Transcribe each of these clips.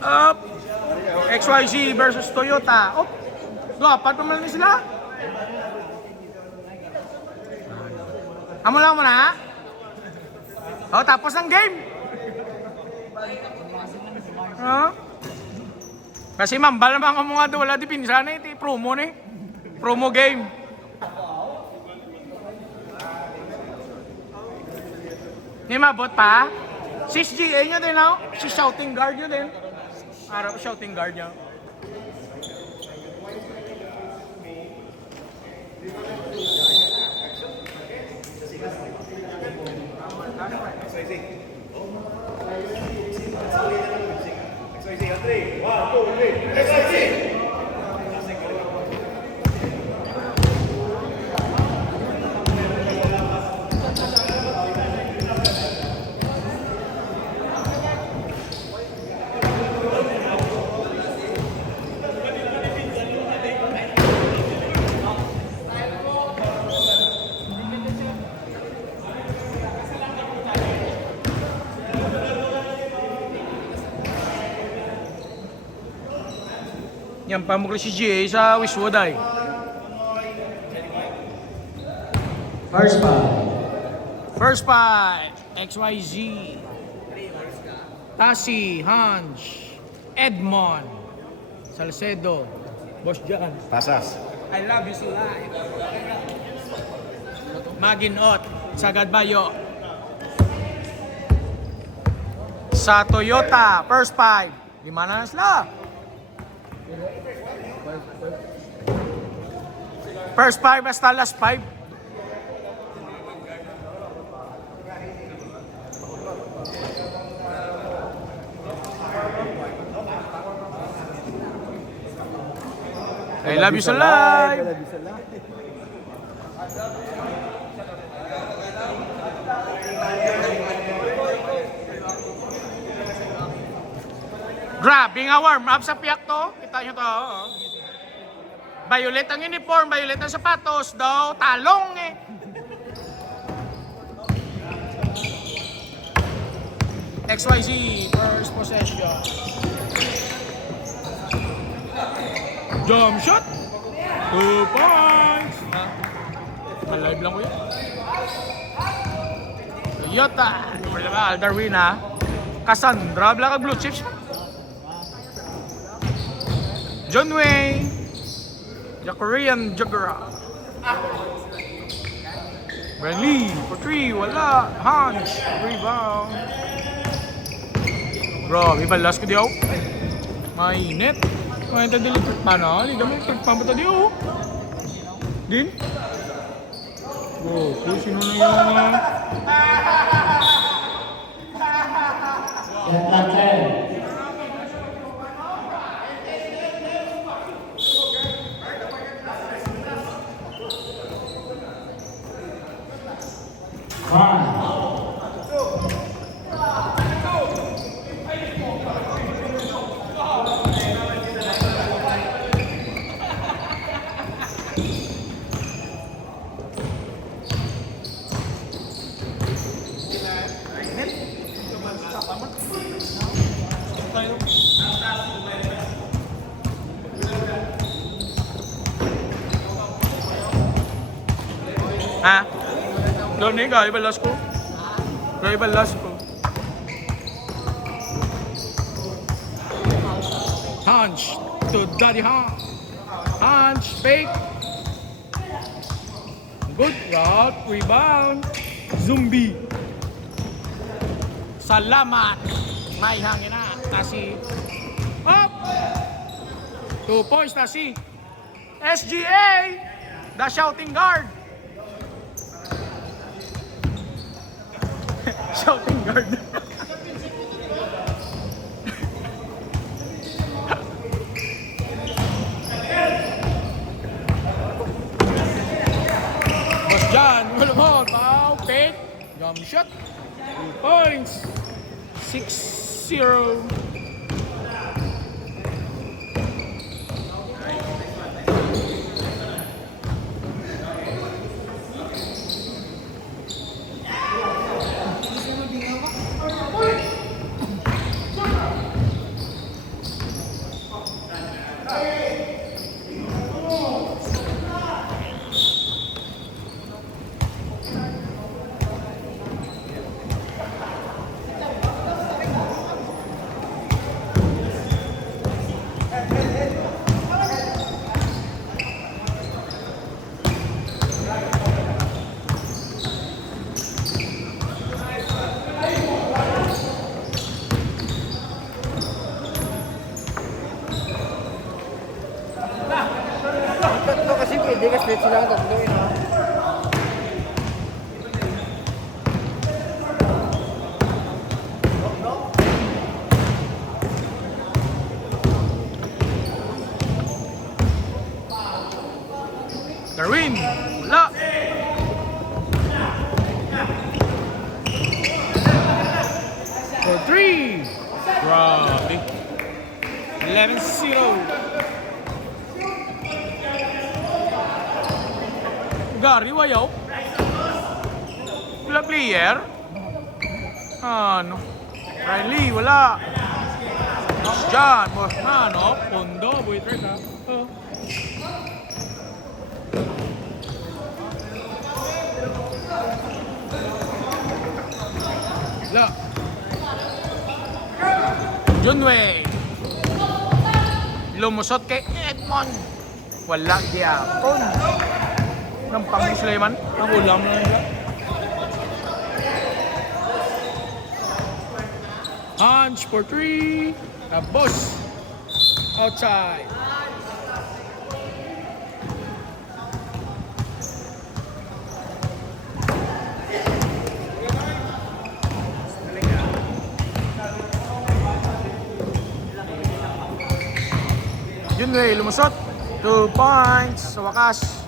Up. XYZ versus Toyota. Oh, dapat naman na sila. Amo lang mo na. Oh, tapos ang game. Kasi mambal naman ako mga doon. Wala di pinsan na ito. Promo na eh. Promo game. Hindi mabot pa. 6GA nyo din ako. Si shouting guard nyo din. Araw shouting guard nyo. Yan, pamukli si GA sa Wishwood ay. First five. XYZ. Tasi, Hans, Edmond, Salcedo, Boss Jan. Pasas. I love you so live. Maginot, Sagadbayo. Sa Toyota, first five. 5 na sila. First 5 hasta last 5. I love you so live. Grabe nga warm up sa piyak to. Kita nyo to. Violet ang uniform, violet ang sapatos daw. Talong eh. XYZ, first possession. Jump shot. 2 points. Live lang ko yun. Toyota. Darwin ha. Cassandra, black blue chips. John Wayne. The Korean Juggernaut. Bradley for 3, wala. Hans, rebound. Bro, ibalas ko diyaw. Mainit. Mainit ang dili. Paano? Hindi naman pagpamata diyaw. Din? Bro, kung sino na yan? Ha? Doon ni ka, ibalas ko. Ibalas ko. Hans to Daddy Hans. Hans, fake. Good route, rebound. Zombie. Salamat. May hangin na. Tasi. Up! 2 points, Tasi. SGA, the shouting guard. Shouting guard. Boss John, Mulumon, foul, pick, jump shot, 2 points, 6-0. Sweet sila ang tatlo eh. Darwin, wala. For 3. Grabe. 11-0. Gary, wayaw. Wala player. Ano? Riley, wala. Diyan, ano? Pondo, buitre ka. Oh. Wala. Junway. Lumusot kay Edmond. Wala gyapon. Nang pang Sulaiman, ang ulam na nila. Hunch for 3. Tapos. Outside. Junway, lumusot. 2 points sa wakas.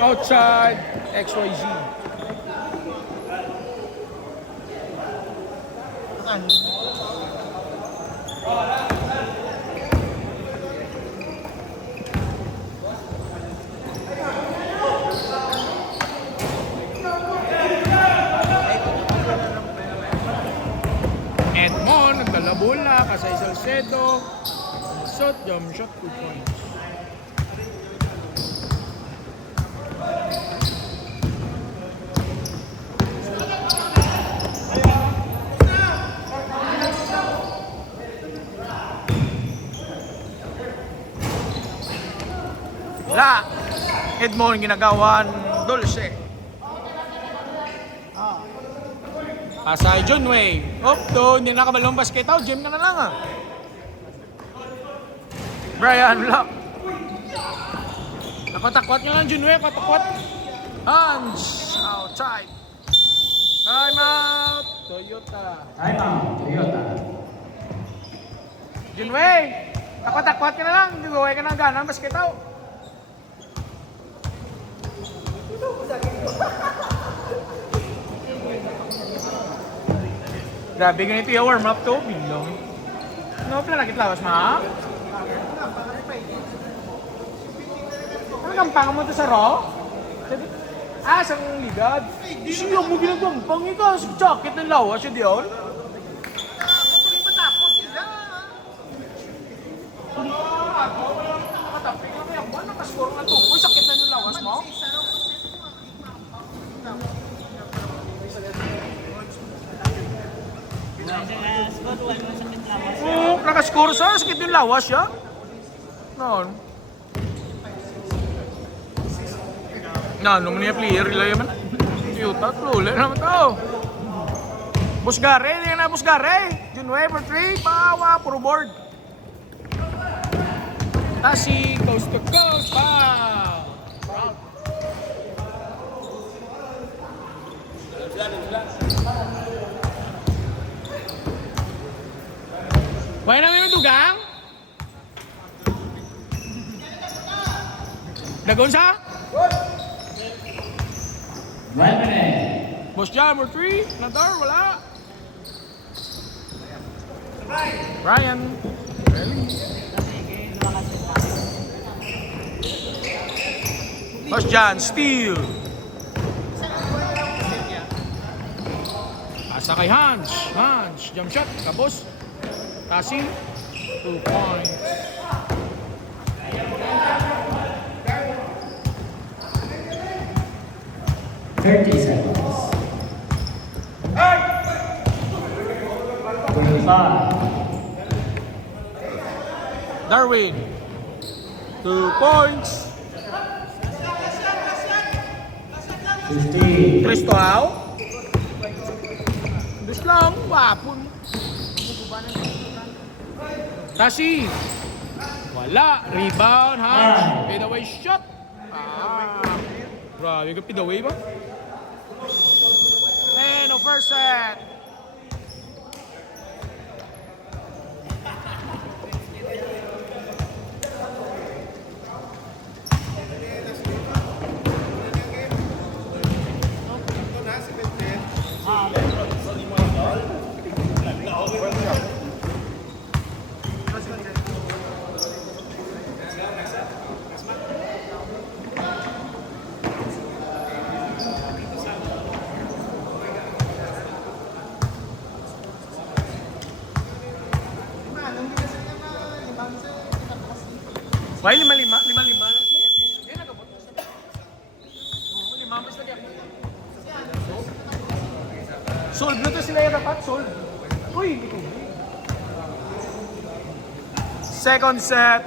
Outside XYZ. Edmond, nagkalabola, Kasay Salcedo. Shot, jump shot, 2 points. Wala. Edmond ginagawan Dulce. Pasay Junway. To, hindi nakabalong basket out. Gym ka na lang ah. Brian Lock. Nakatakwat nyo lang Junway. Katakwat. Hans. Outside. Time out. Toyota. Time out, Toyota. Junway. Takwat ka na lang. Hindi gawin ka ng ganang basket out. Grabe ganito yung warm up to. Bilong. Ano pala nakitlawas ma? Ano gampang mo to sa raw? Sa ligad. Siya mo ginagampang ikaw. Sa jacket ng lawas yun diyon. Matuloy matapos sila. Ako, walang nakataping kami. Ako, nakascore nga tukoy. Sakit na yung lawas mo. Nakascore sa sakit yung lawas siya. Noon. Ano mo niya player ila yaman? Toyota, lule naman tao. Busgare, hindi na Busgare. Junway for 3, pawa, puro board. Tasi, coast to coast, pow. Wala naman yung dugang? Dagon sa? 1 minute. Boss Jam or 3? Nadar, wala. Ryan. Boss Jan, steal. Asa kay Hans. Hans, jump shot. Tapos, Tasi, 2 points. $30 seconds. 25. Darwin. 2 points. 15. Cristoao. Bis lang, wapon. Tashi. Wala. Rebound, Hans. Fade away shot. Grabe ka, fade away ba? And first set. Why 5-5? 5-5 na? Eh, nagabot na siya. Oo, 5 mas lagi ako. Solve na to sila yung dapat, solve. Uy, hindi ko. Second set.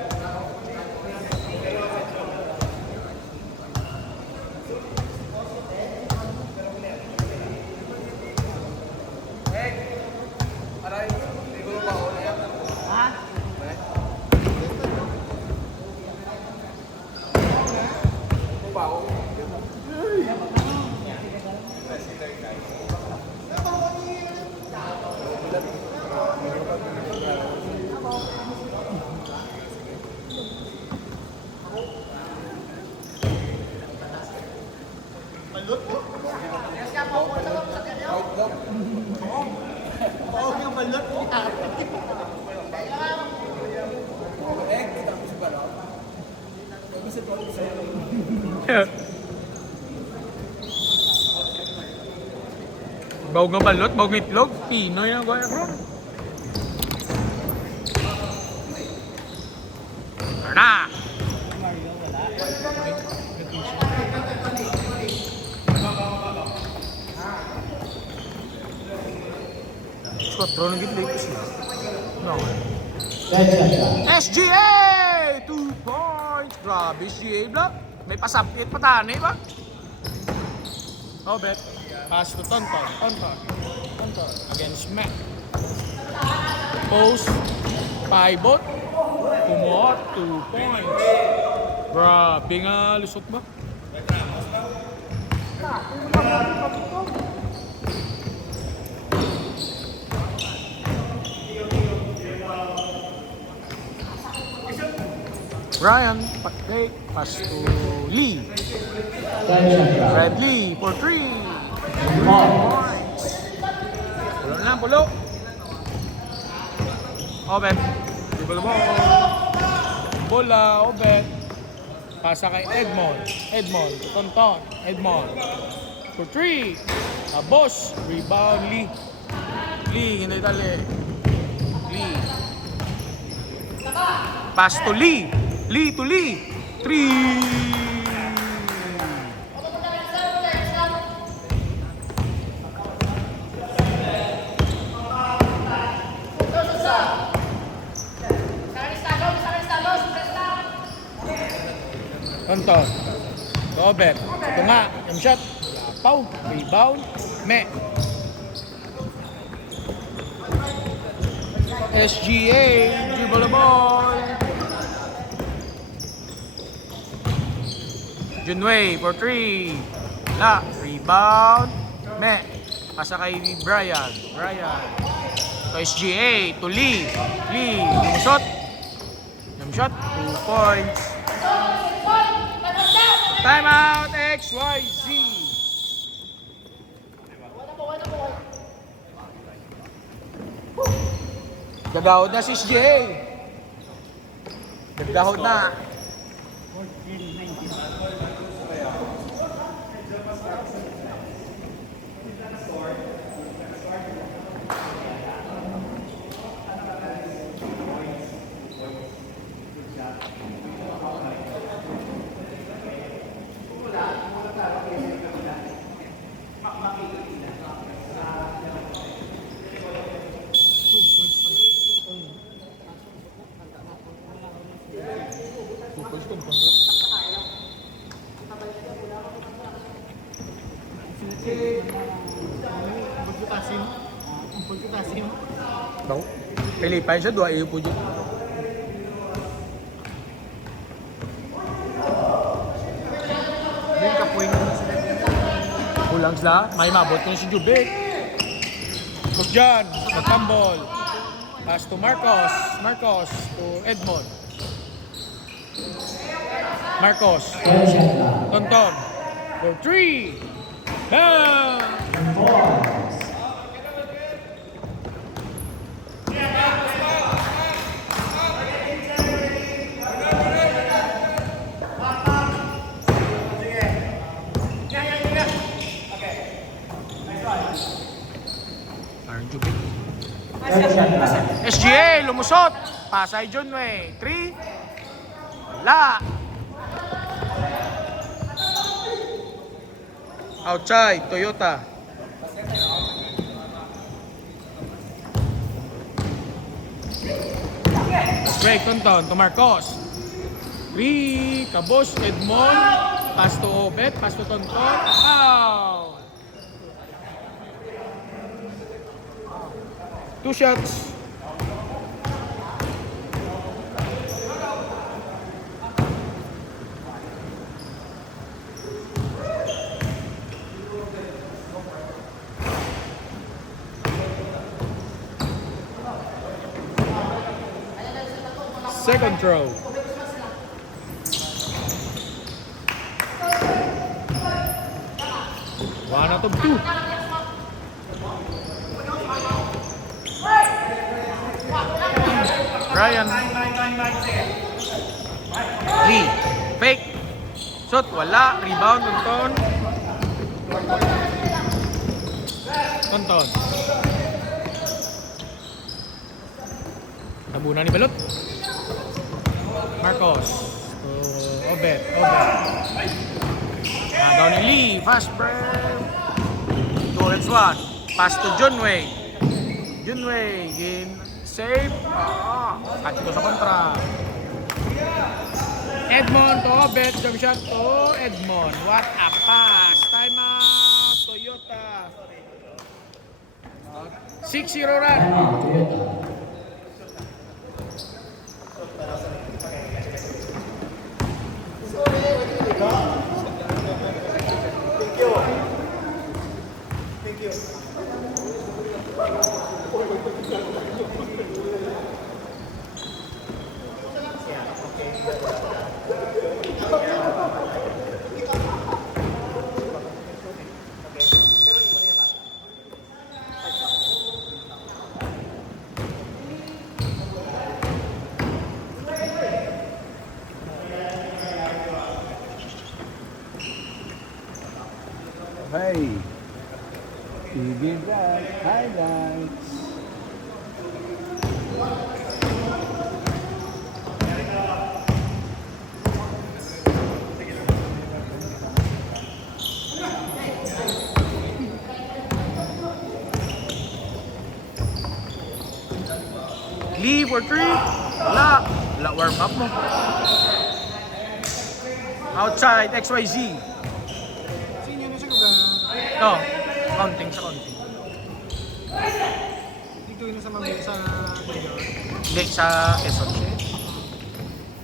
Bawag nga balot, bawag nga itlog, Pinoy ang gaya bro. Na! Skotro na gid late siya. No. SGA! 2 points! Grabe SGA bla. May pasapit patani ba? Oh, bet. Pass to Tonton. Tonton. Against Mac. Post. Pivot. Kumot. 2 points. Grabe nga. Lusot ba? Ryan. Pass to Lee. Bradley for 3. Points. Pulo na lang, pulo. Obet. Dribble the ball. Bola, Obet. Pasa kay Edmond. Tonton. Edmond. For 3. Boss. Rebound, Lee. Hindi tali. Lee. Pass to Lee. Lee to Lee. 3. Tonton. Robert. Ito nga. Yung shot. Pau. Rebound. Me. SGA. Dribble the ball. Junway for 3. La. Rebound. Me. Pasa kay Brian. To SGA. To Lee. Yung shot. 2 points. Time out, XYZ. Gagahod na si SJ. Gagahod na. Ampun kita sim. Daw. Pilipay siya, 2 iyo po dyan. Din kapoy na sila. Kulang sila, may mabot ko si Jubik. Cook dyan, nagtambol. Pass to Marcos. Marcos to Edmond. Marcos. 12 shot clock. Tonton. For 3. Down. Fours. Aaron Jubik. 12 shot clock. SGA, lumusot. Pasay Junway. 3. Wala. Outside, Toyota. Break, Tonton, to Marcos. 3, Kabos, Edmond. Pass to Obet, pass to Tonton. Foul. 2 shots. Second throw. One out of 2. Ryan. Lee. Fake. Shot. Wala. Rebound. Tonton. Tonton. Tabunan ni Balot. Marcos. Obet. Agaw ni Lee. Fast break. 2 against 1. Pass to Junway. Junway. Gain. Save. At ito sa kontra. Edmond to Obet. Jump shot to Edmond. What a pass. Time out. Toyota. 6-0 run. Time out, Toyota. Hey, TV Drive highlights. Lee for 3. Wala. Wala warm up mo. Outside, XYZ. Senior na siya ko ba? No, counting sa counting. Dito yun sa mamaya sa Mayor. Hindi, sa Quezon siya.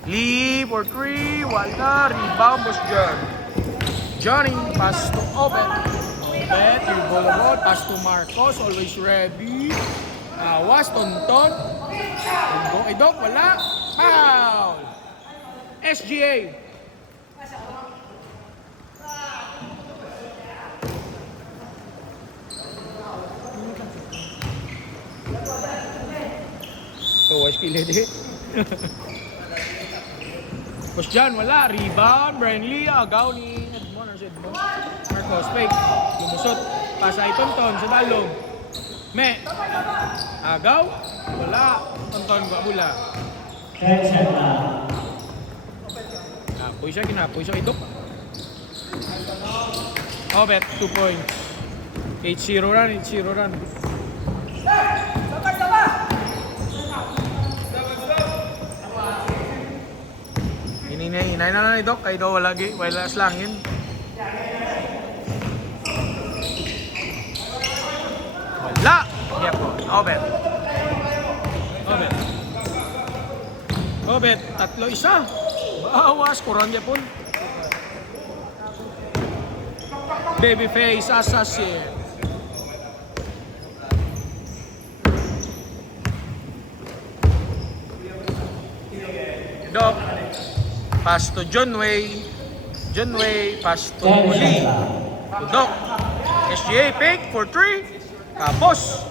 Lee for 3. Wala. Rebound, boss John. Johnny, pass to Obet. Obet, your ball roll. Pass to Marcos, always ready. Awas, Tonton. Ay, Doc, wala. Foul. SGA. Watch kilid eh. Tapos dyan, wala. Rebound. Brian Lee. Agaw ni Edmond. Or si Edmond. Marcos. Fake. Lumusot. Pasay Tonton sa dalong. Me. Agaw. Wala. Tonton. Bula. 10 shot clock. Kinapoy siya. Kinapoy siya. Idok. Obet. 2 points. 8-0 run. 8-0 run. Inay na lang ni Doc, kay daw lagi, wala slangin. Wala! Obet. Obet. Obet, 3-1. Bawas, kuran niya po. Babyface assassin. Doc, pass to John Way. John Way, pass to 10 Lee. shot lang. To Doc. SGA pick for 3. Tapos.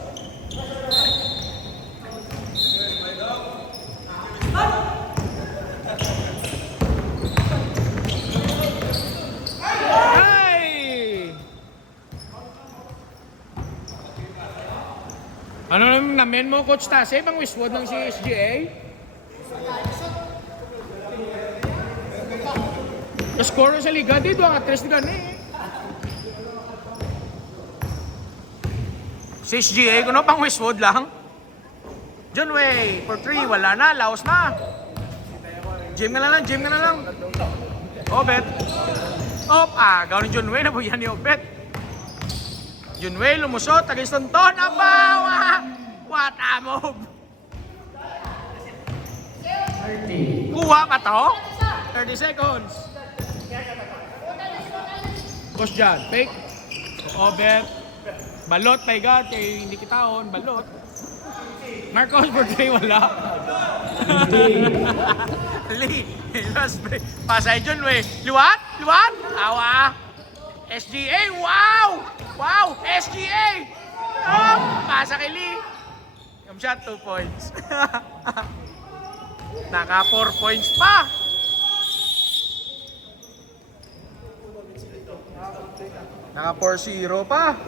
Ay! Ano namin mo, Coach Tasey? Bang wisword ng si SGA? Score sa liga, di 2-3 na gani. Si SGA, kuno pang Westwood lang. John Way, for 3, wala na, laos na. Gym na lang, gym na lang. Obet. Op, agaw ni John Way, nabuyan ni Obet. John Way, lumusot, tagistonton, abaw! What a move! 30. Kuha pa to? 30 seconds. Boss John, fake. Obet. Balot, my God, kay hindi kitaon, balot. Marcos for 3, wala. Lee, last break. Pasay John Way. Liwat? Liwat? Awa. SGA, wow! Wow! SGA! Oh, pasa kay Lee. Yung shot, 2 points. Naka 4 points pa. Naka 4-0 pa.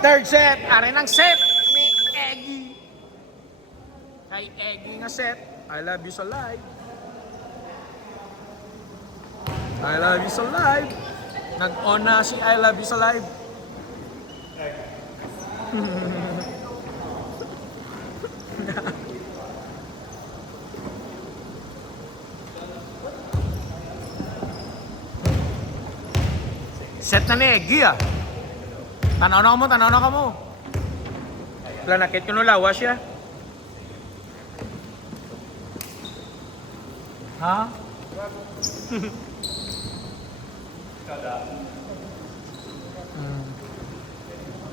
Third set, arin ang set ni Eggy. Kay Eggy nga set, I love you so live. I love you so live. Nag-on na si I love you so live. Set na ni Eggy ah. Tanaw na ka mo. Planakit ko no lawas siya. Ha?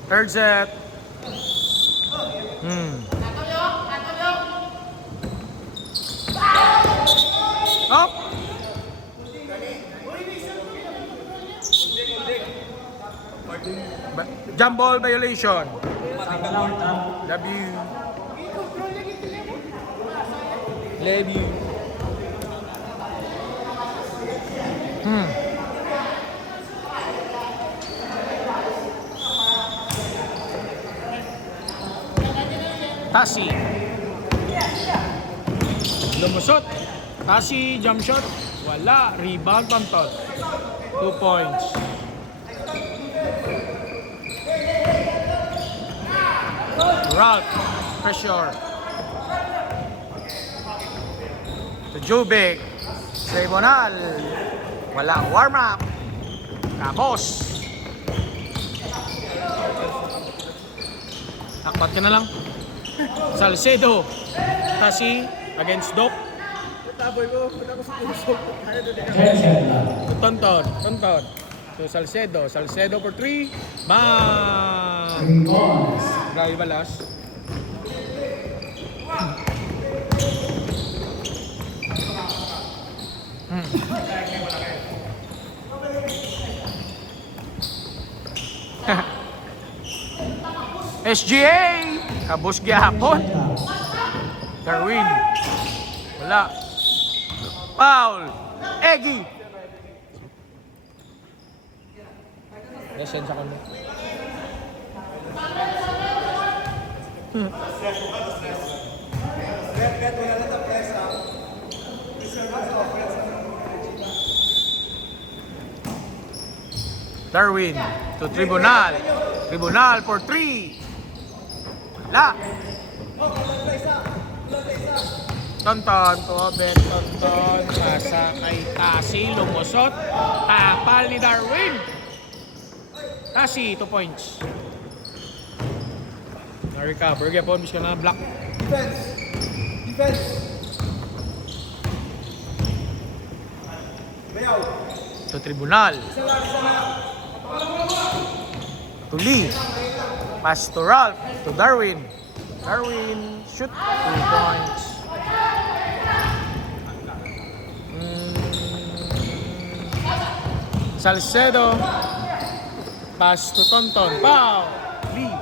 Third set. Up. Jump ball violation. Love you. Love you. Tasi. Lumusot. Tasi, jump shot. Wala. Rebound, pantot. 2 points. Route. Pressure. To Jubik. Sebonal. Wala. Warm up. Tapos. Takpat ka na lang. Salcedo. Tasi against Doc. 10 shot lang. Tonton. So Salcedo for 3. Bang! 3 points. Grabe balas. SGA! Kabus gyapon. Darwin. Wala. Foul. Eggy. Lesson sa kanya. Darwin to Tribunal. Tribunal for 3. La. Tonton to Obet. Tonton. Nasa kay Tasi. Lumusot. Tapal ni Darwin. Tasi, 2 points. Na-recover. Gapon, bis ka na block. Defense. To Tribunal. To Lee. Pass to Ralph. To Darwin. Darwin shoot. 2 points. Salcedo. Pass to Tonton. Pow. Lee.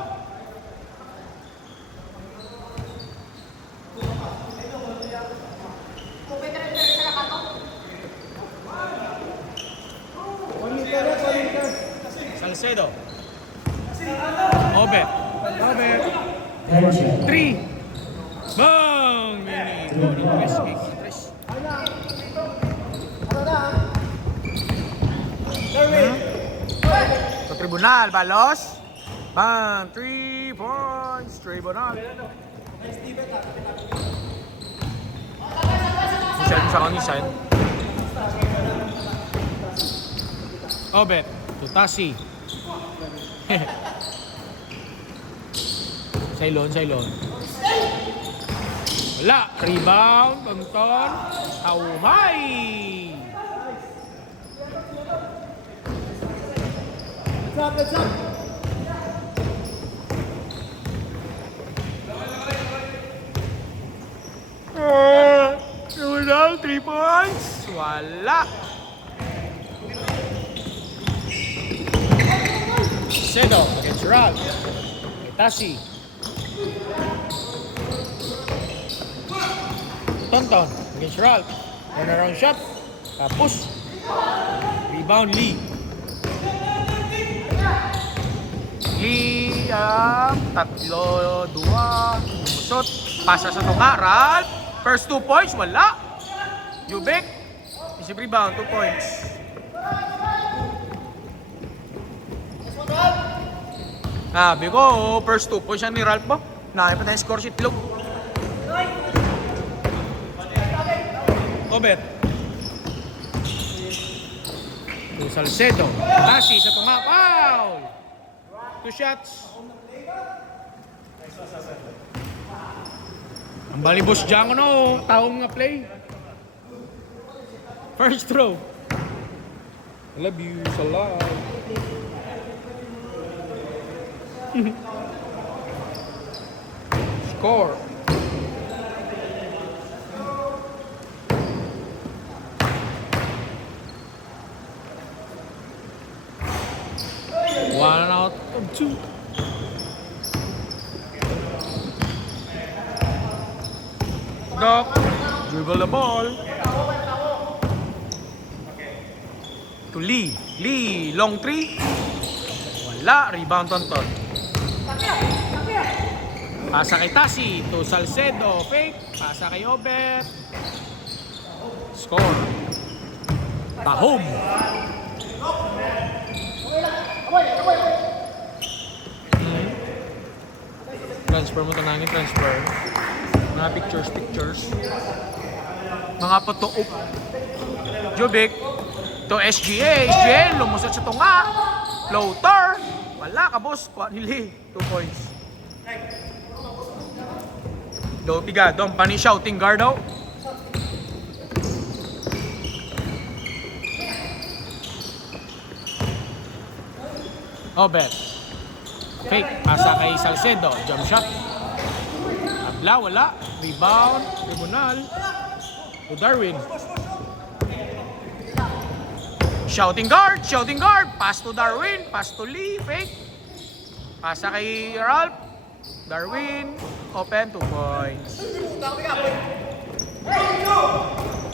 Salcedo. Obet. Obet. Third shot. 3. Bang! Mini. Go ng Tres. Tres. Sa Tribunal. Balos. Bang! 3 points. Tribunal. Michelle mo sa kanisan. Obet. Tutasi. Sailon, Sailon. Wala. Rebound. Tonton. Auhay. Let's up. Tribunal, 3 points. Wala. Sedo against Ralph. Tasi. Tonton against Ralph. Turnaround shot. Tapos. Rebound Lee. Lee, 3, 2. Lumusot. Pasa sa tunga. Ralph. First 2 points. Wala. Jubek. Isip rebound. 2 points. Sabi ko, first 2 points yan ni Ralph ba? Nakaya pa tayong score sheet, look. Obet. To Salcedo. Tasi sa tunga. Foul! 2 shots. Ang balibos dyan ko no. Taong nga play. First throw. I love you. Salam. Score. One out of 2. Doc, dribble the ball. To Lee. Lee, long 3. Wala, rebound Tonton. Pasa kay Tasi, to Salcedo, fake. Pasa kay Obet. Score. Tahom. Transfer mo tanangin, transfer. Mga pictures. Mga photo-op. Jubik. To SGA. SGA, lumusot sa tunga. Floater. Wala ka, boss. Kuha nili. 2 points. Do pigado ang pani shouting guard daw. Obet. Fake. Pasa kay Salcedo. Jump shot. Abla, wala. Rebound. Tribunal. To Darwin. Shouting guard. Pass to Darwin. Pass to Lee. Fake. Pasa kay Ralph. Darwin. Open. 2 points.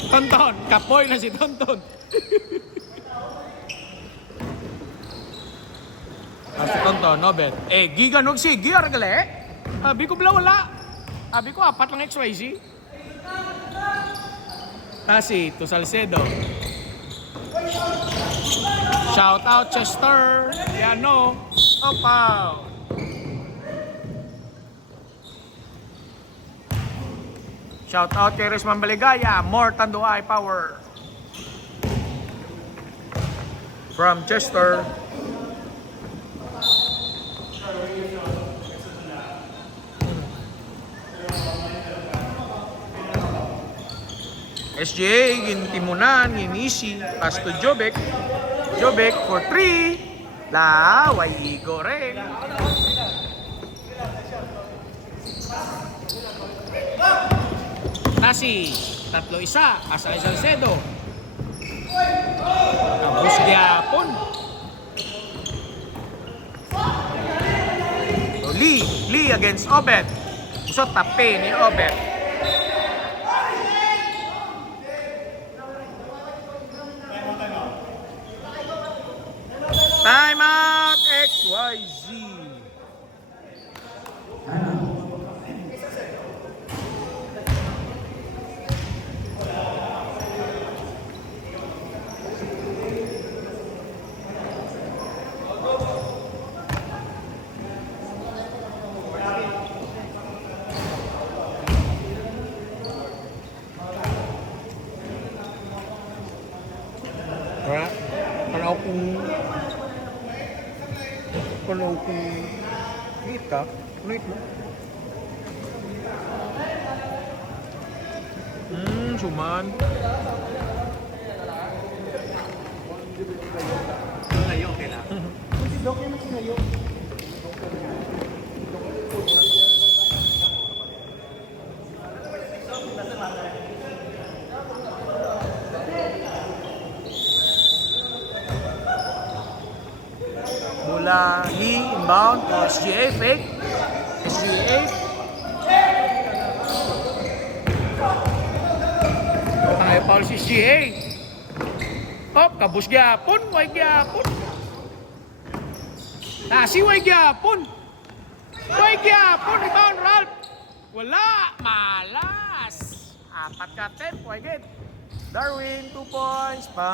Tonton. Kapoy na si Tonton. Kasi tonto, no bet. Giga nog sige, argale. Abi ko bala wala. Abi ko apat lang XYZ. Kasi to Salcedo. Shout out Chester. Yan no. Opa. Shout out kay Resman Baligaya. More Tanduay power. From Chester. SGA, gintimunan, ginisi, pass to Jobek. Jobek for 3. La, way Igore. Nasi, 3-1, asa Salcedo. Tapos gyapon. So, Lee against Obet. So, tape ni Obet. Time out XYZ. Kalau kung kita, ulit mo. Suman. Ngayon, okay lang. Si Doc yung ngayon. Mula Lee inbound to SGA fake. SGA. Ay foul si SGA. Hop, kabus gyapon, way gyapon. Si way gyapon. Way gyapon, rebound Ralph. Wala, malas. 4 ka 10, way good. Darwin 2 points pa.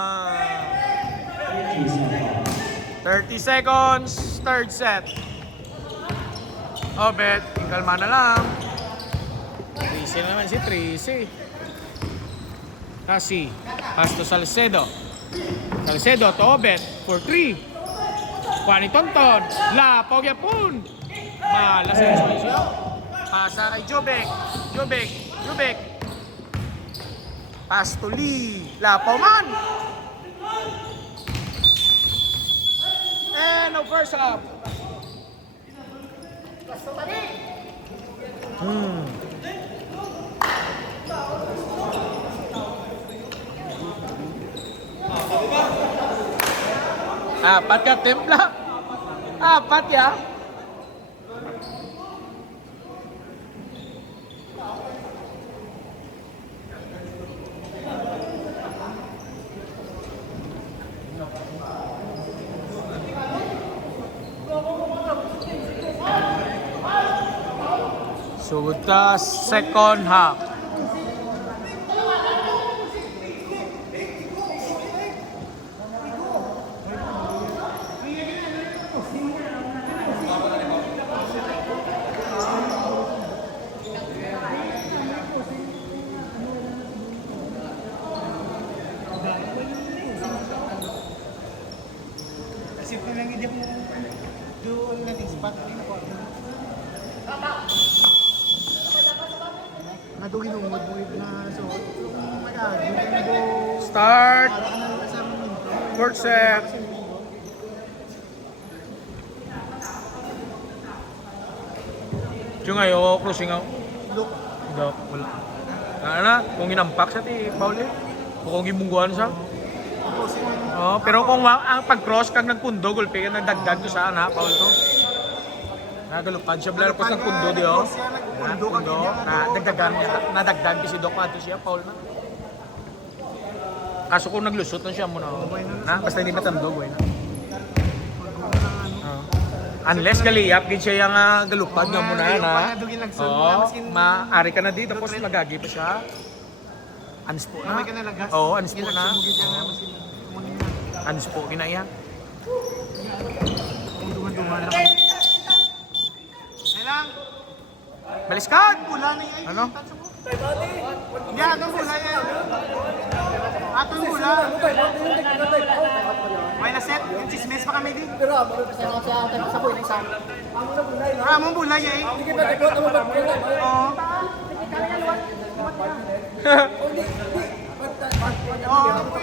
30 seconds, third set. Obet, kalma na lang. Tracy na naman si Tracy. Kasi, pass to Salcedo. Salcedo to Obet for 3. Juani Tonton. Lapaw yapon. Malas ang exposure. Pasa kay Jobek. Jobek. Pass to Lee. Lapaw man. And no first up. Apat ka templa. Apat ya. So the second half. Simple lang hindi mo doon natin spot din ko. Nadugin mo mo na so Start. Fourth set. Yung ngayon, closing out. look Dok, wala. Na, kung inampak siya, ti Pauli. O kung gimungguan siya. Oh, pero kung ang pag-cross kag nagpundo, gulpi ka nagdagdag to sa na, Paul to. Nagalupad siya, blaro po sa pundo di oh. Pundo, na dagdagan niya, nadagdag si Doc ato siya, Paul na. Kaso kung naglusot na siya muna, na, basta hindi matandog, boy na. Unless galiyap, gid siya yung galupad nga muna na. Oo, maari ka na di, tapos magagi pa siya. Anspo na. Oo, anspo na. Anspo, ginaya. Baliskad! Ano? Hindi, atong bula yan. Atong bula. May naset, yung chismes pa kami di. Among bula yan. Oo.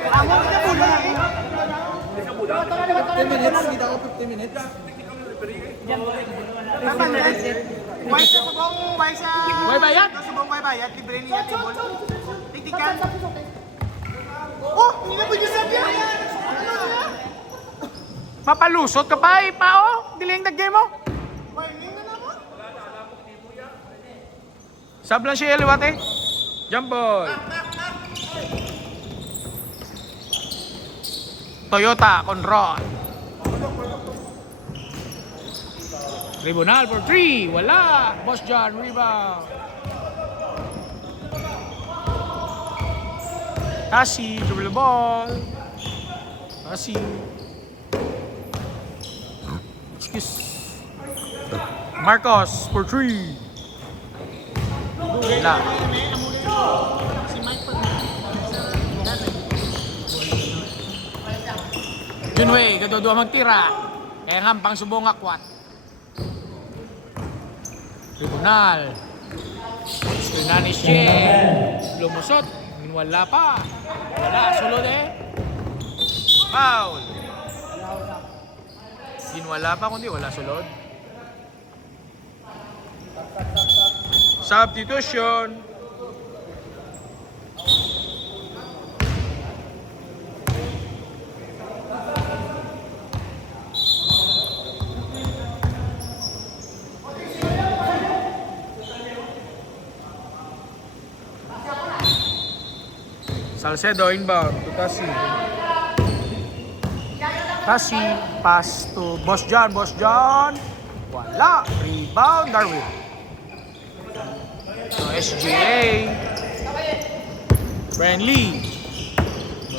Among kita bula yan. 10 minutes, hindi ako 50 minutes. Why sa subong, why sa... May bayad? Subong may bayad, libre niya table. Tiktikan. Oh, hindi na pwede sa biya. Mapalusot ka pa, pao. Diling nag-game mo. Warning na naman. Sab lang siya, liwate. Jump ball. Toyota Conrod. Tribunal for 3. Wala. Boss John, rebound. Kasi, dribble the ball. Kasi. Excuse. Marcos for 3. Wala. Junway, kadodua magtira. Kaya ngampang subong akwat. Tribunal. Hernanes Che. Lumusot. Wala pa. Wala. Sulod eh. Foul. Wala pa kundi wala sulod. Substitution. Salcedo inbound to Tassi. Tassi pass to Boss John. Boss John. Wala. Rebound Darwin. So SGA. Brian Lee.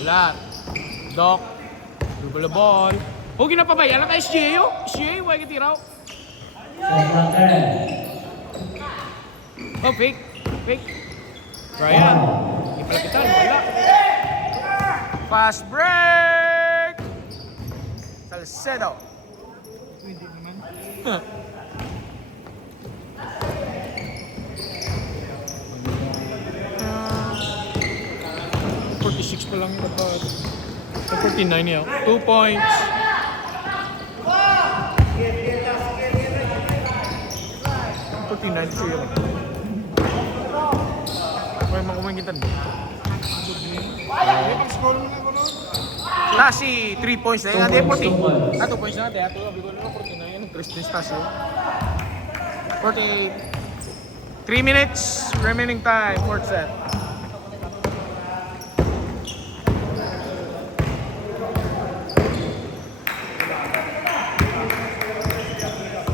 Wala. Doc. Dribble the ball. Huwag na pa ba yan? Ang SGA yun? SGA, huwag kitiraw. Oh, fake. Fake. Brian. Hindi pala kita. Wala. Fast break. Salcedo. Hindi naman. Huh. Uh, 46 pa lang dapat. 49 niya. 2 points. Siya. May mga kumagitan ba? Tasi, 3 points na yun. Hindi, 40. 2 points na natin. Ito, bigo na 49 yun. Christmas Tasi. 48. 3 minutes remaining time. Fourth set.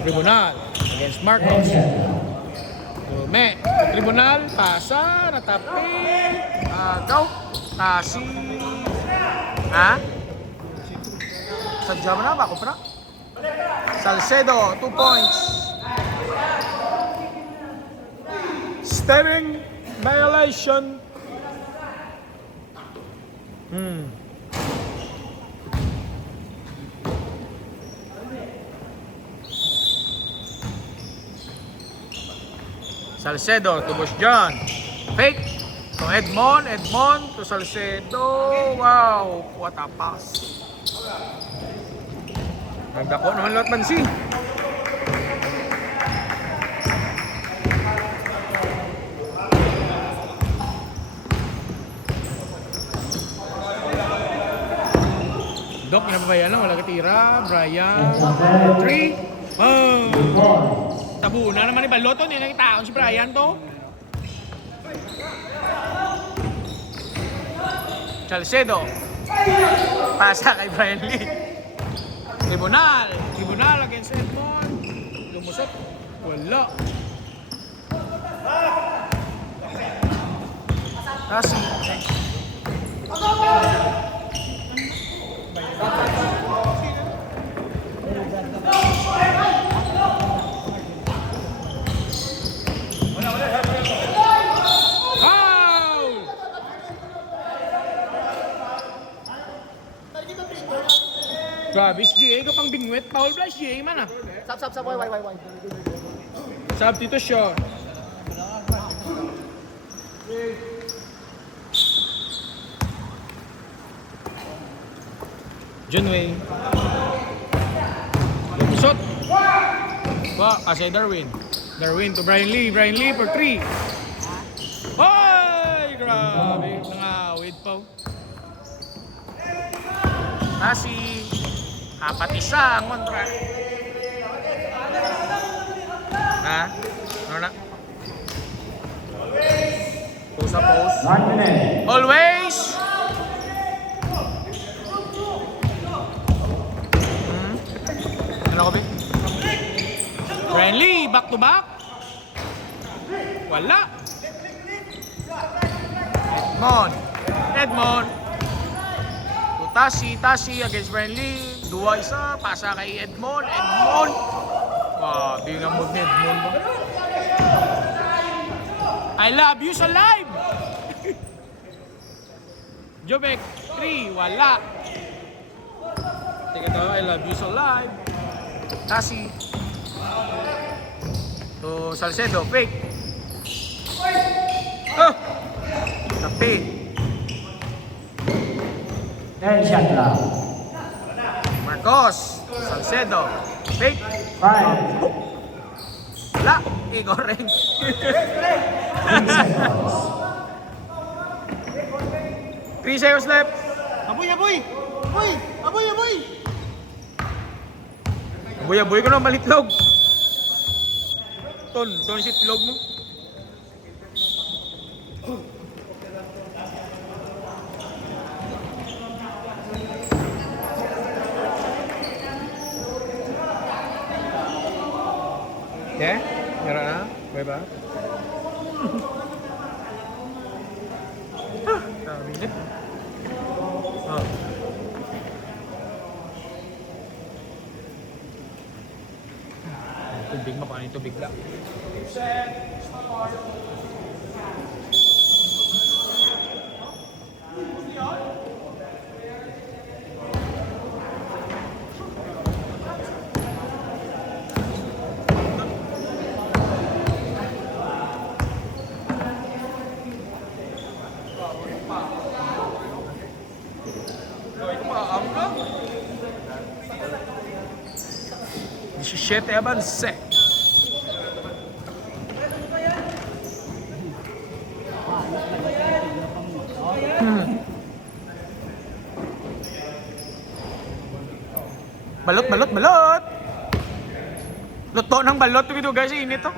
Tribunal against Marcos. Tume. Tribunal, pasa, natapin. Go. Tasi. Ha? Sadya mo na ba? Kupra? Salcedo, 2 points. Steering violation. Salcedo to Boss John. Fake. To Edmond to Salcedo. Wow, what a pass. Nagdako naman lahat mansi. Dok, pinapabayan lang. Wala katira. Brian. 3. Oh. Tabu na naman iba. Loto niya nakitaon si Brian to. Salcedo. Pasa kay Brian Lee. Tribunal against Edmond. lumusot. Wala. Kasi, foul! Grabe, si GA ka pang bingwit. Foul plus GA man ah. Sab, why. Substitution. Junway. Lumusot. Kasi Darwin. Darwin to Brian Lee. Brian Lee for 3. Ay, grabe. Nangawid pa. Kasi 4-1 ang kontra. Ha? Ano na? Post sa post. 1 minute. Always! Ano ko ba? Friendly, back to back. Wala. Edmond. To Tasi against Friendly. 2-1, pasa kay Edmond. Wow, di nga mood ni Edmond ba? I love you sa live! Jobek, 3, wala. Tingnan tayo, I love you sa live. Tasi. To Salcedo, fake. Tapi. 10 shot lang. Marcos, Salcedo, fake. 5. Wala, Igor rin. 3 seconds. 3 seconds left. Aboy! Aboy ko na malitlog. Ton si itlog mo. Okay? Meron na? May ba? Sabi niya. Oh. Tubig, makain tubig lang. Shit, Evans. Balot! Luto ng balot ito guys, init to.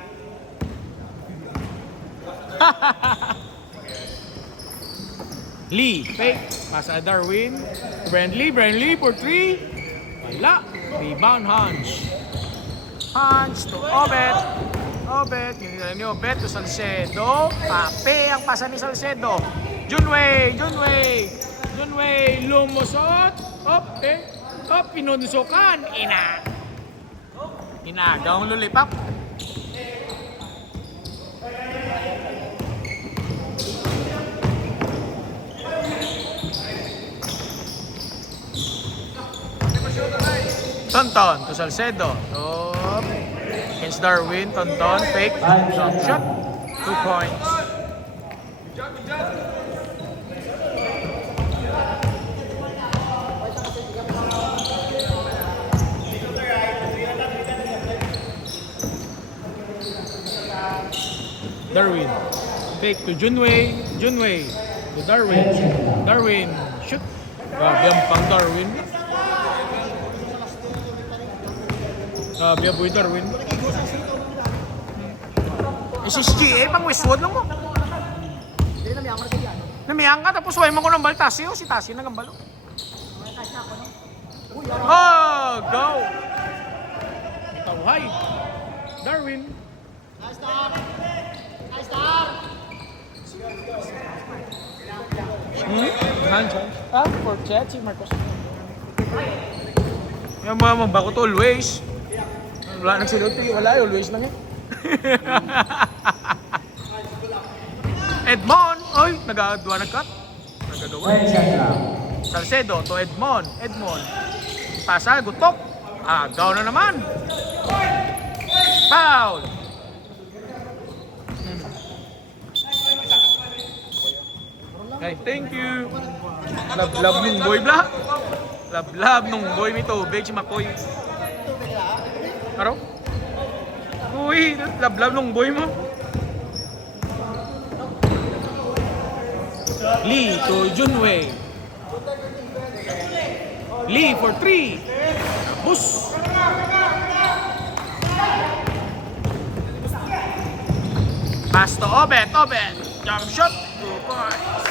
Lee, fake. Pasa Darwin. Brian Lee for 3. Wala. Rebound Hans to Obet. Kinila ni Obet to Salcedo. Pape ang pasa ni Salcedo. Junway, lumusot. Pinunsukan. Inagaw ang lulipap. Tonton to Salcedo. Against Darwin. Tonton. Fake. Jump shot. 2 points. Darwin. Fake to Junway. To Darwin. Shoot. Grabe ang pang Darwin. Grabe ang boy Darwin. Si GA pang Westwood lang mo. Namiyang ka tapos way mo ko ng bal Tasi. Si Tasi nagambalo. Oh, go! Tawhay. Darwin. Hanson. Ah, for chat si Marcos. Yung mga bakot always. Wala nagsilot eh. Wala, always lang eh. Edmond! Oy, nag-aadwa nag-cut. Nagagawa. 10 shot lang. Salcedo to Edmond. Edmond. Pasa, gutok. Agaw na naman. Foul! Okay, thank you. Love nung boy bla. Love nung boy may tubig si Makoy. Araw? Uy, love nung boy mo. Lee to Junwei. Lee for 3. Bus. Pass to Obet. Jump shot. 2 points.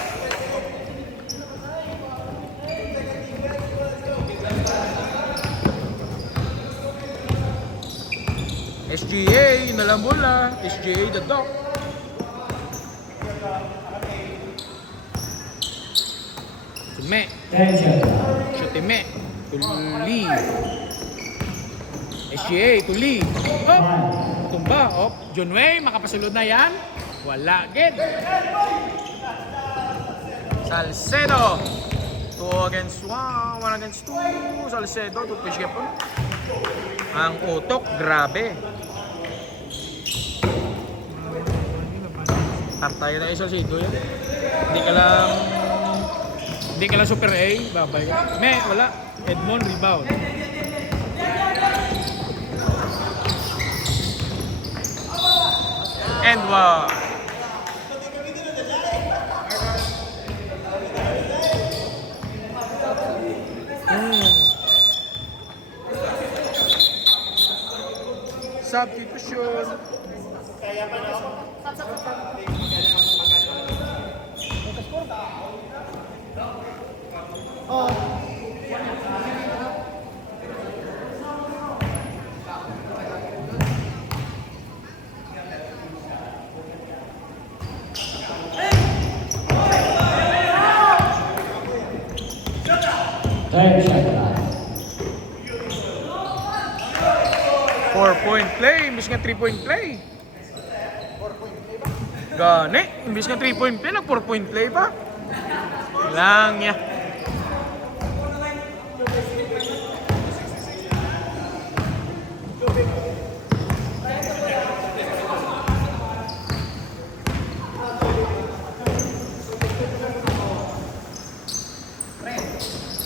SGA na lang bola. SGA the dog. Sume. 10 shot lang. Shotime. To Lee. SGA to Lee. Oh! Tumba. Oh. Junwei, makapasulod na yan. Wala. Get. Salcedo. 2 against 1. 1 against 2. Salcedo. 2 push gap. Ang utok, grabe. Tartayo na isa Salcedo yan. Hindi ka lang super A, babay ka. Wala. Edmond rebound. And wow. Substitution. Third shot lang. 4-point play, imbis nga 3-point play. Gani, imbis nga 3-point play, nag 4-point play pa. Lang ya.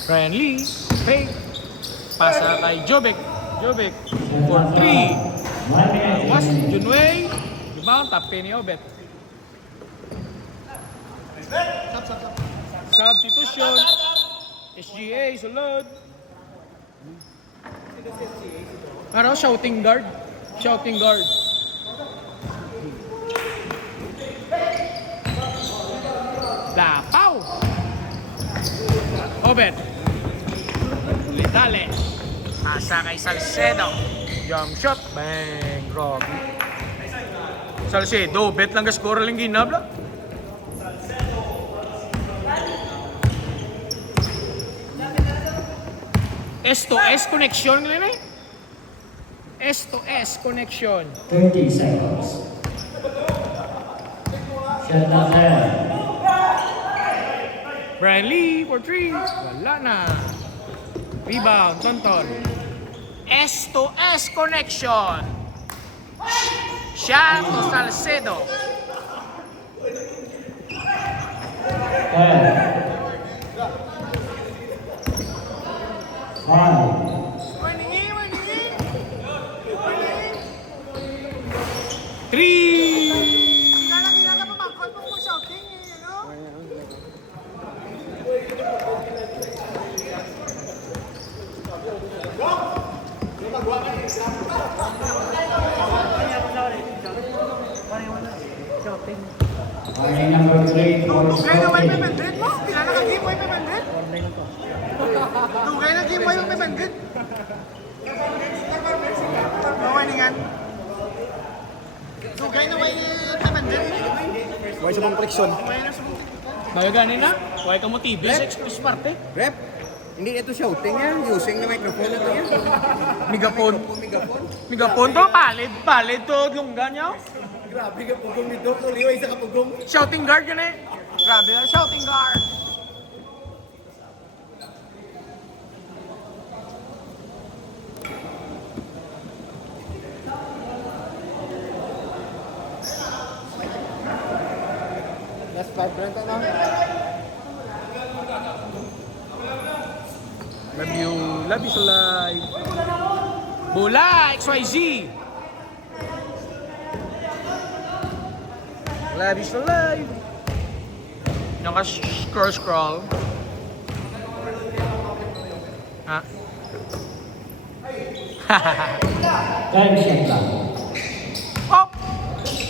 Ryan Lee, fake. Pasa kay Jobek. Jobek for 3. 1 minute. Was Junwei. Rebound, tape ni Obet. Substitution. SGA, sulod. Ano, shouting guard. Shouting guard. Lapaw. Obet. Litale. Asa kay Salcedo. Jump shot. Bang. Robbie. Salcedo. Bet lang ka score lang ginabla. S to S connection nila eh. S to S connection. 30 seconds. Shot number. Brian Lee for 3. Wala na. Rebound. Tonton. S to S connection. Siya to Salcedo. 10. 5. Three. Kailangan pa makon mo shouting eh, ano? Warning number 3 for Dugay na may scoring. pependred mo? Pila na ka-game mo yung pependred? Dugay na game mo yung pependred? Mawaningan. Dugay na way Commander. Huwag sa mga friction. Way na sa mga. Baga ganin na. Huwag ka mo TV sa exclusive parte. Rep, hindi ito shouting yan. Using na microphone na ito yan. Megapone. Megapon. Megapone to, palid to, lunggan niya. Grabe ka pugong nito. Tuliway sa kapugong. Shouting guard yan eh. Grabe na, shouting guard. Last 5 rent ano? Love you so live. Bola, XYZ. Love you so live. Naka-scroll. Ha? Time shot clock. Oh!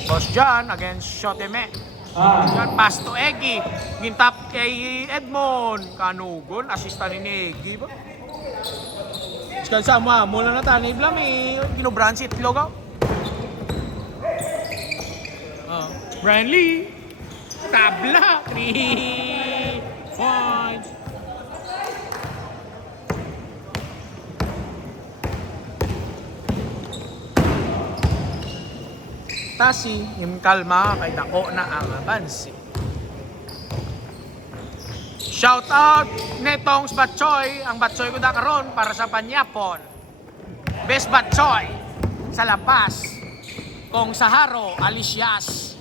Boss John against Shoteme. Yan, pass to Eggy. Gintap kay Edmond. Kanugon, assistant ni Eggy ba? Skal sama, mula na tanay blam eh. Ginobran si Itlog ako. Brian Lee. Tabla. 3 points. Tasi, yung kalma kay dako na ang abansi. Shout out netong Batchoy, ang Batchoy ko da karon para sa Panyapon. Best Batchoy sa Lapas. Kong Saharo, Alicias.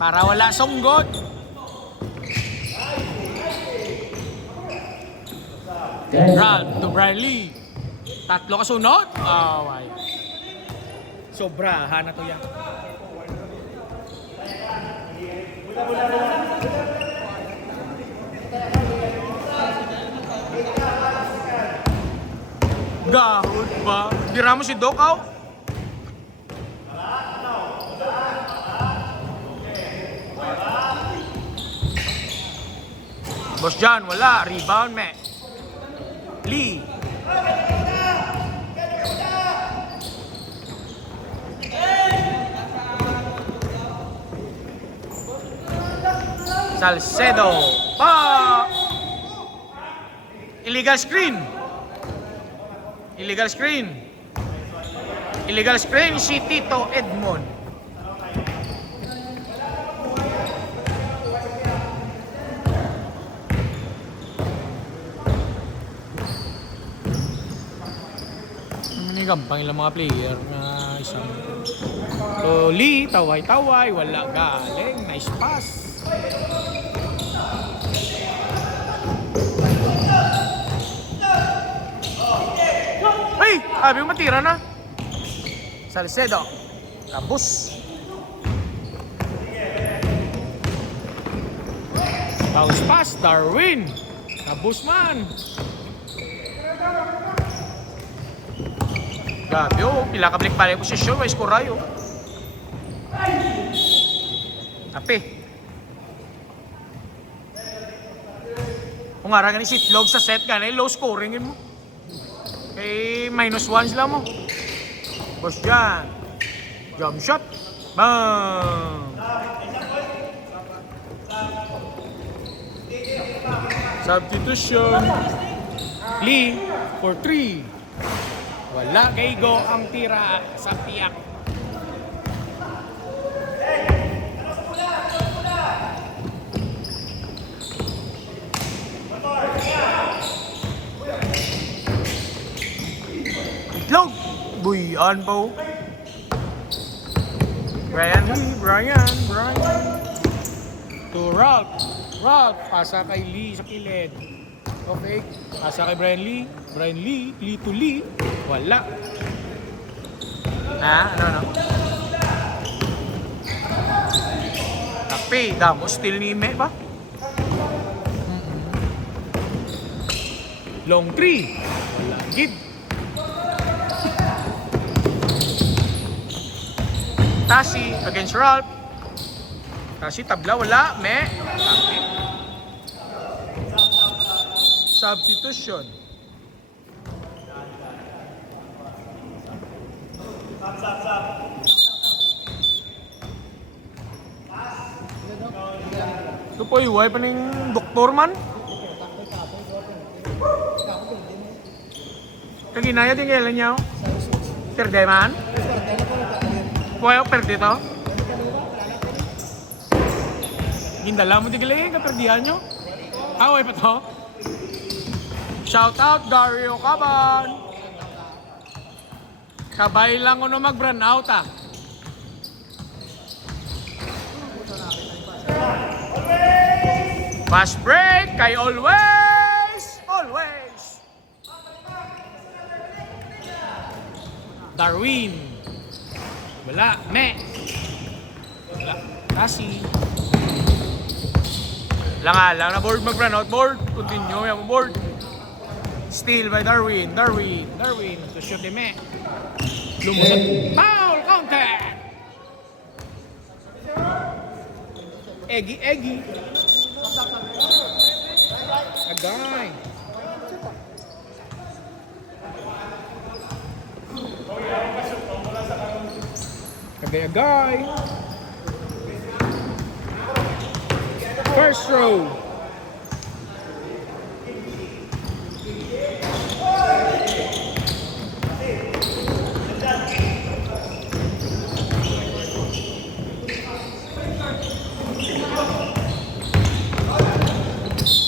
Para wala sunggod. Ralph to Briley. Tatlo kasunod. Ay. Sobrahan na to yan. Gahod ba? Dira mo si Doc, aw? Boss John, wala. Rebound, me. Lee. Salcedo. Illegal screen. Illegal screen. Illegal screen si Tito Edmond. Gampang ilang mga player na isang so Lee, taway-taway, wala galing, nice pass. Hey! Sabi mo matira na. Salcedo. Kabus. Bounce pass, Darwin. Kabus man. Grabe oh, pila ka balik pala yung posisyon, may score rayo. Ape. Kung nga ni si Itlog sa set ka na, low scoring mo. Kay -1 sila mo. Boss dyan. Jump shot. Bang! Substitution. Lee for 3. Wala kay Go ang tira sa tiyak. Itlog! Buyan po. Brian. To Ralph. Ralph, pasa kay Lee sa kilid. Okay, pasa kay Brian Lee. Lee to Lee. Wala. Ano? Tapi, damo still ni Ime ba? Long 3. Wala, gid. Tasi against Ralph. Tasi tabla, wala. Me. Tapi. Substitution. po, iway pa ng doktor man. Kaginaya din kailan niya. Perde man. Puwayo, perde to. Gindala mo di galing, kaperdihan nyo. Away pa to. Shout out Dario Caban. Kabay lang ko na mag-run out ah. Fast break kay always! Always! Darwin. Wala. Me. Wala. Kasi. Lang na board mag-run out. Board. Continue. Yung board. Steal by Darwin. Darwin. To shoot ni Me. Lumusot. Foul counter. Eggy. Agay. Agay. First row.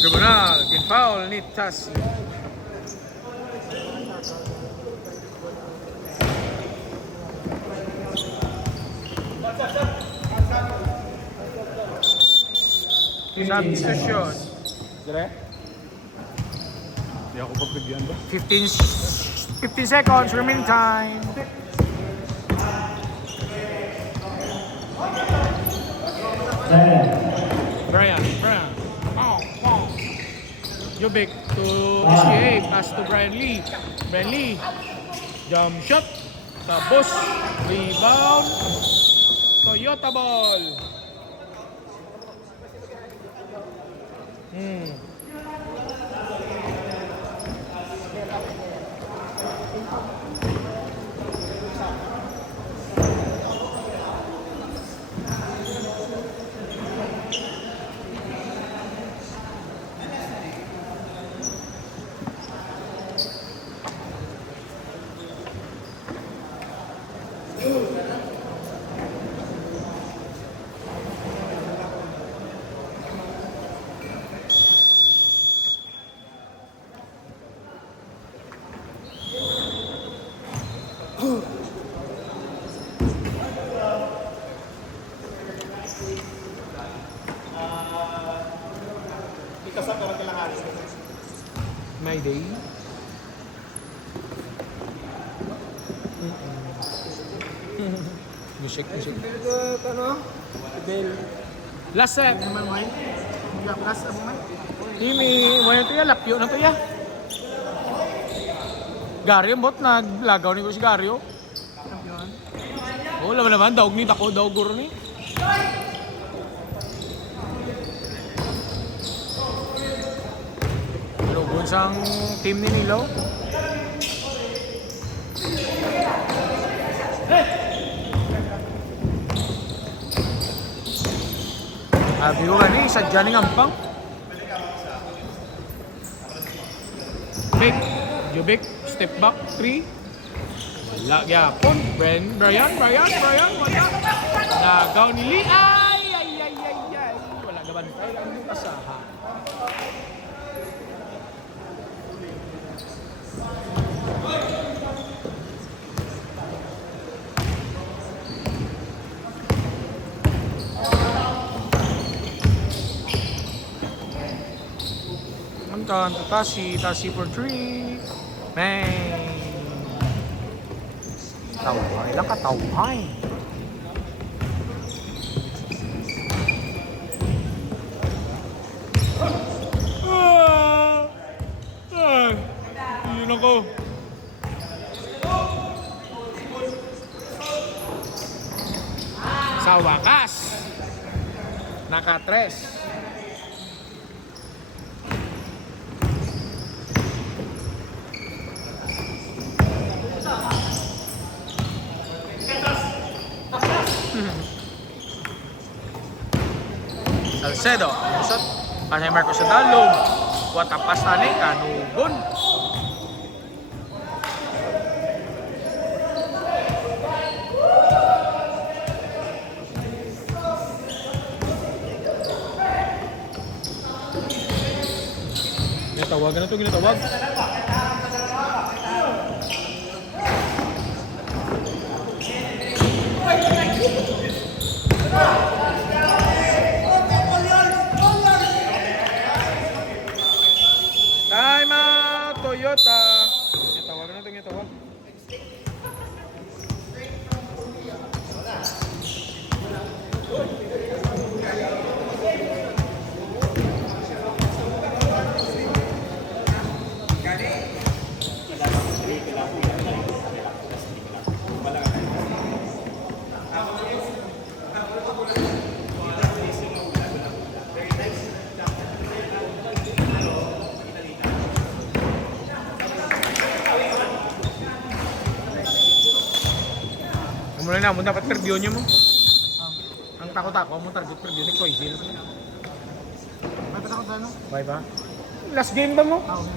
Tribunal, foul ni Tassi. Substitution. Dire? Hindi ako pagbigyan ba? 15 seconds, remaining time. Brian. Jovic to SCA, pass to Brian Lee. Jump shot. Tapos, rebound. Toyota ball. My day. Music. Last set. Ini mo yung tuya, lapyo na tuya. Gario bot na lagaw ni ko si Gario. Oh, laban naman daog ni tako daog guro ni. Lugon sang team ni Nilo. Abi ko gani sadya ning ampang. Jovic, step back, 3. Wala gyapon. Brian, wala. Nagaw ni Lee. Ay. Wala gaban tayo ang kasaha. Anton, Tasi for 3. Man. Tauhay lang ka, tauhay. Yun ako. Sa wakas, naka-tres. Sa Salcedo. Lusot. Kasi Marcos sa dalog. Watapas na ni Kanugon. Ginatawag na ito, ginatawag. Time out, Toyota. Ginatawag na ito, ginatawag. Mulai na mo dapat preview niyo mo. Ang takot-takot mo target preview ni Quazy. May patakot na, no? Bye ba? Last game ba mo? Oo.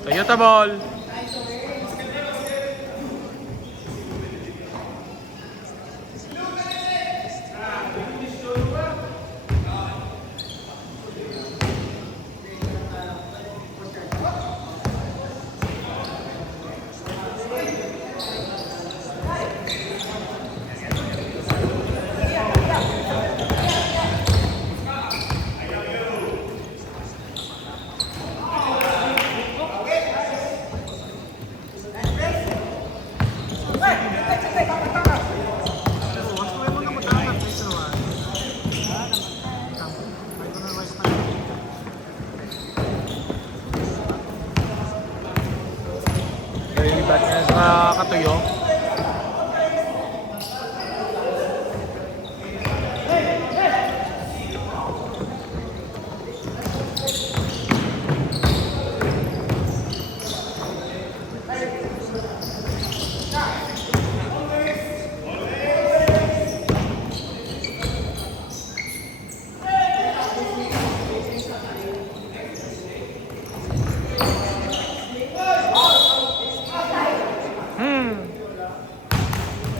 Toyota ball. Libat niya sa katuyo.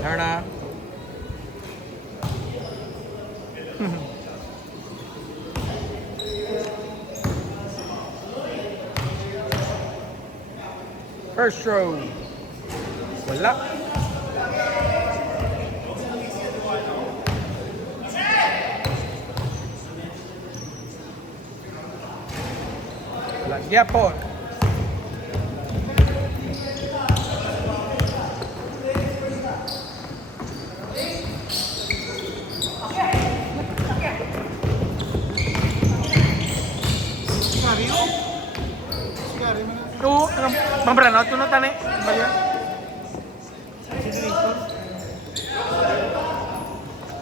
Darna. First throw. Wala. Wala gyapon. Oo, mambranout ko na tani. Balian.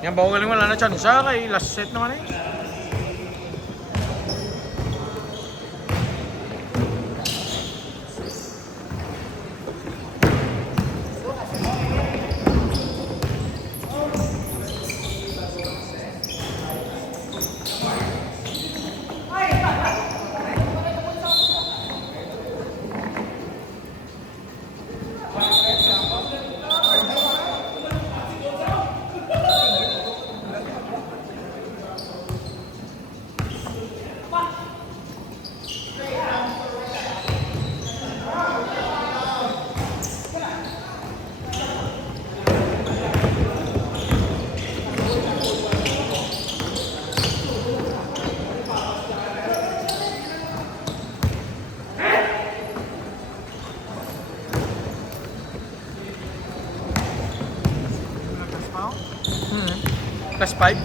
Yan ba galing wala na chance sa kay last set naman eh. Plus 5.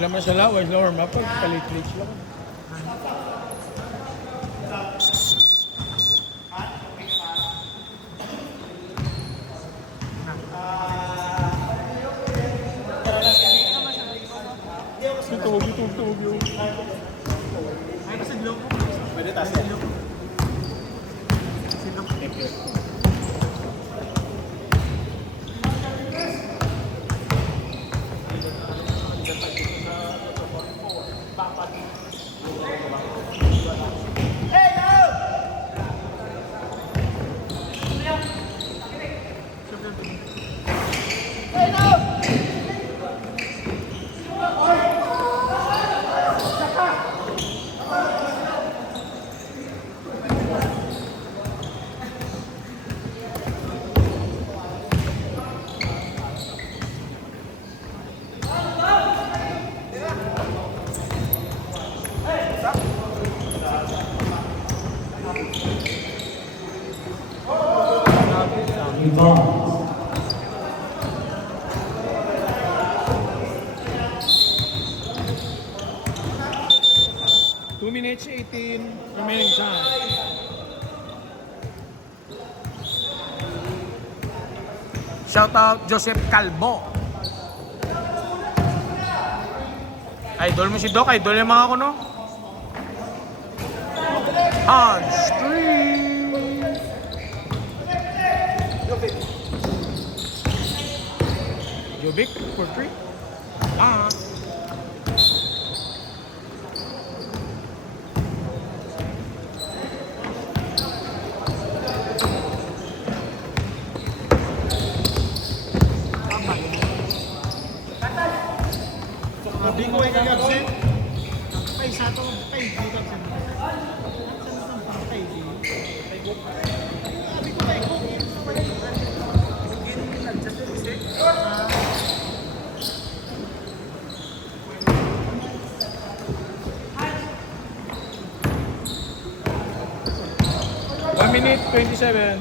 Ilan naman sa lawas, lower map, palit-lit lang. Tuwag yun. Ay, nasa glow ko. Pwede taas. Rebound. 2 minutes 18 remaining time. Shout out Joseph Calvo. Idol mo si Doc, idol yung mga kuno. Hans Street. Jovic for 3. Sabi ko ay kagabsin. Ay, sa ito. Ay, di kagabsin. Saan ang pang di? Sabi ko ay cook. One minute 27.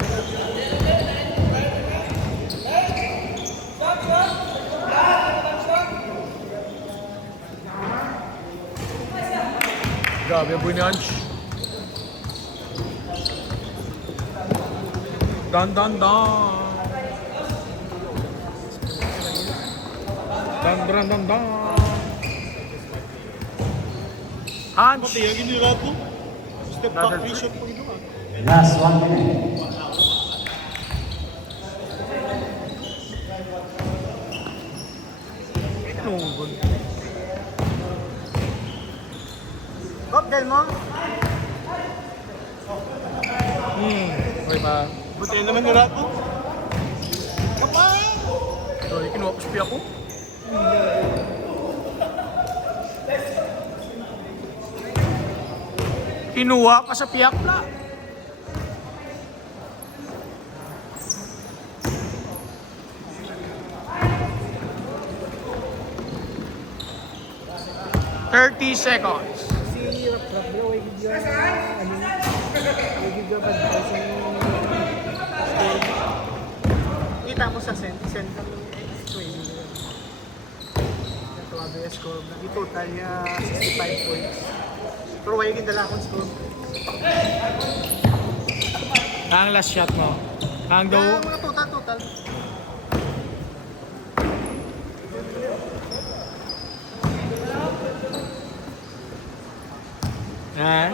Grabe ang bunyanch. Dan. Dan. Hans. Pati yung ginila ko. Step back Another vision po ito. Last 1 minute. Nunggun. Bob, dahil mo. Okay pa. Buti naman yung rato. Kapay! Sorry, kinuha ko siya ako. Kinuha ka sa piyak na. "30 seconds. Si Rap bro, ay video ay video ba daw sa kita mo sa center training. Ito ang score na total niya 65 points. Pero wala yung dala akong score. Ang last shot mo. Ang daw. Mga total. Na.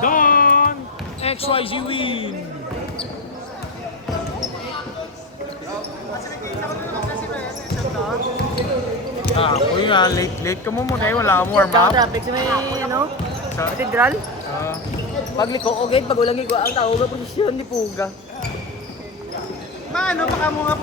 Done! XYZ win! Uy nga, late ka mo muna eh, wala kang warm up. Traffic sa may, ano, katedral. Pagliko, okay, pag walang igwa, ang tao, posisyon ni Puga. Maano, baka mo nga